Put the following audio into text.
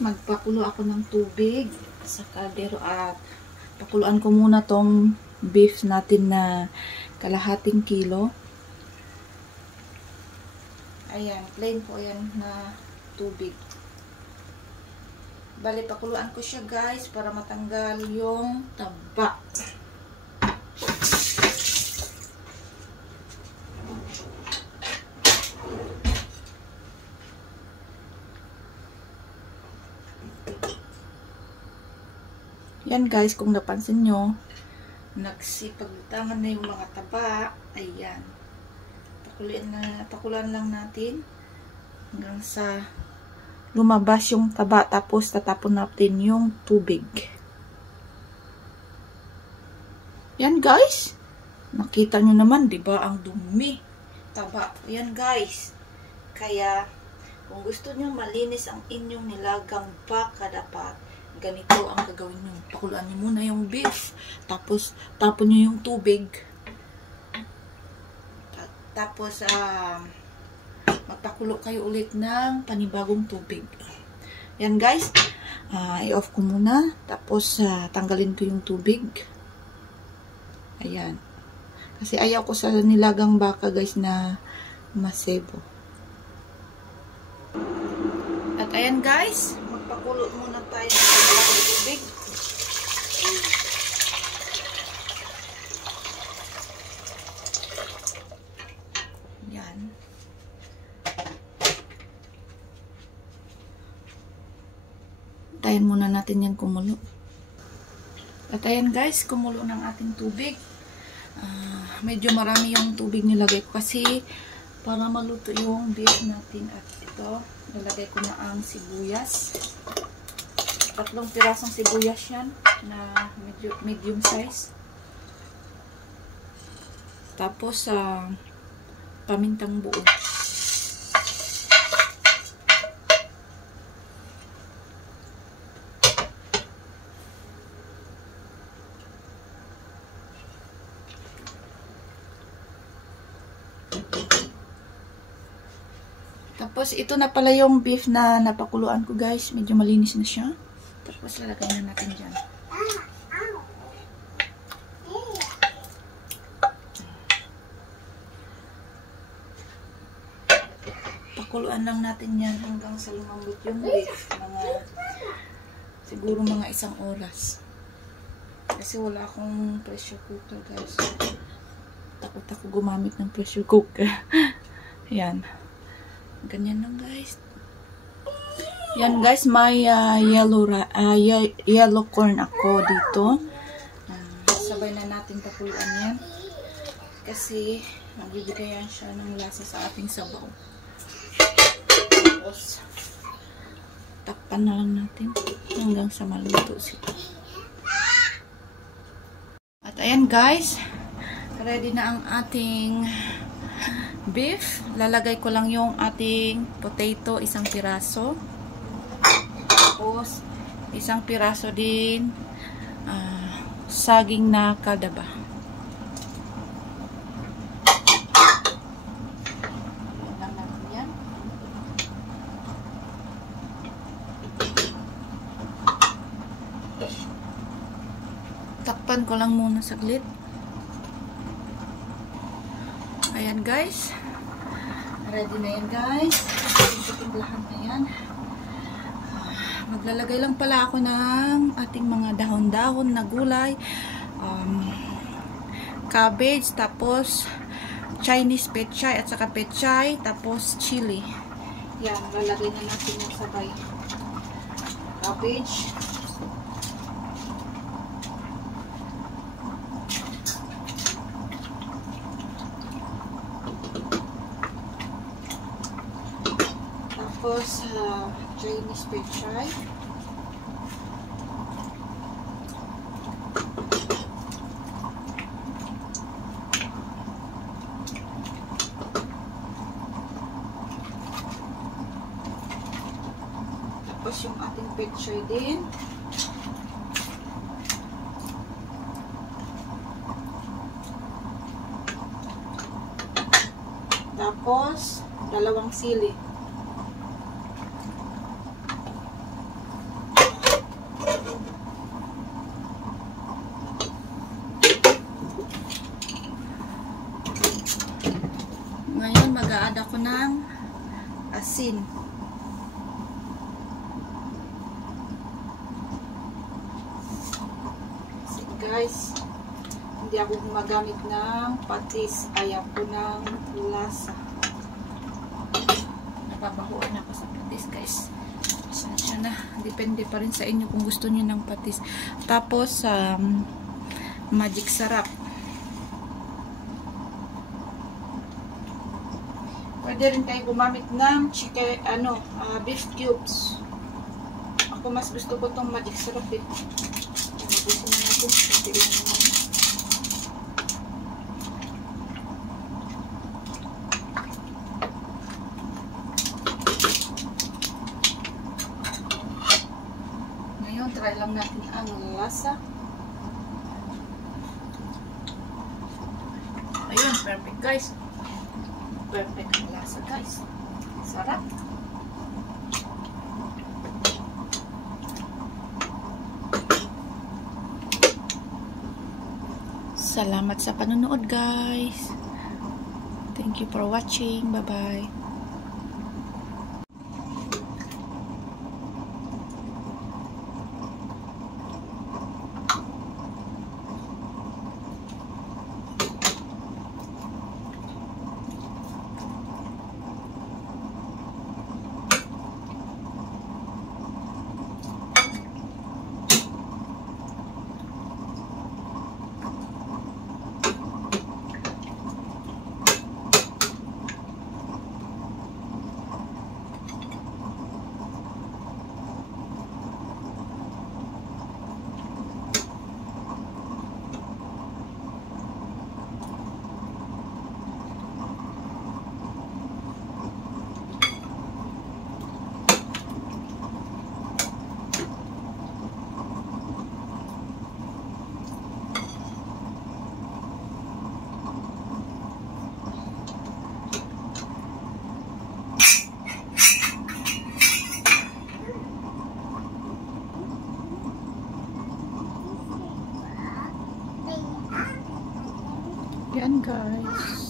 Magpakulo ako ng tubig sa kaldero at pakuluan ko muna tong beef natin na kalahating kilo. Ayan, plain po yan na tubig. Bali, pakuluan ko siya guys para matanggal yung taba. Yan guys, kung napansin nyo, nagsipagtangan na yung mga taba. Ayan. Pakuluan lang natin hanggang sa lumabas yung taba. Tapos tatapon natin yung tubig. Yan guys. Nakita nyo naman, diba, ang dumi. Taba. Yan guys. Kaya, kung gusto nyo malinis ang inyong nilagang baka, dapat ganito ang gagawin nyo. Pakuluan nyo muna yung beef. Tapos, tapon nyo yung tubig. Tapos, magpakulo kayo ulit ng panibagong tubig. Yan guys. I-off ko muna. Tapos, tanggalin ko yung tubig. Ayan. Kasi ayaw ko sa nilagang baka guys na masebo. At ayan guys. Magpakulo muna tayo ng panibagong tubig. Yan. Tayin muna natin yan kumulo. At ayan guys, kumulo ng ating tubig. Medyo marami yung tubig nilagay ko kasi para maluto yung beef natin. At ito, nilagay ko na ang sibuyas. 3 pirasong sibuyas yan na medium size. Tapos, pamintang buo. Tapos, ito na pala yung beef na napakuluan ko guys. Medyo malinis na siya. Tapos, lalagay na natin dyan. Pakuluan lang natin yan hanggang sa lumambot yung beef. Siguro mga 1 oras. Kasi wala akong pressure cooker guys. Takot ako gumamit ng pressure cooker. Yan. Ganyan lang guys. Yan guys, may yellow corn ako dito. Sabay na natin pakuluan yan. Kasi magbibigayan siya ng lasa sa ating sabaw. Tapos takpan na lang natin hanggang sa maluto sila. At ayan guys, ready na ang ating beef. Lalagay ko lang yung ating potato, 1 piraso. Tapos, 1 piraso din saging na kadaba. Yan. Takpan ko lang muna saglit. Ayan guys. Ready na yan guys. Titiglahan na yan. Maglalagay lang pala ako ng ating mga dahon-dahon na gulay. Cabbage, tapos Chinese pechay at saka pechay, tapos chili. Yan, lalagay na natin yung sabay. Cabbage. Tapos, Chinese pechay. Tapos yung ating pechay din. Tapos, dalawang sili. Ngayon, mag-a-add ako ng asin. Kasi guys, hindi ako gumagamit ng patis. Ayaw ko ng lasa. Napapahuan ako sa patis guys. Pasensya na. Depende pa rin sa inyo kung gusto niyo ng patis. Tapos, magic sarap. Pwede rin tayo gumamit ng chicken, beef cubes. Ako mas gusto ko itong magic syrup eh. Gusto na natin. Pwede lang naman. Ngayon, try lang natin ang lasa. Ayun, perfect guys. Perfect ang lasa guys. Sarap. Salamat sa panonood guys. Thank you for watching. Bye-bye. Yan guys.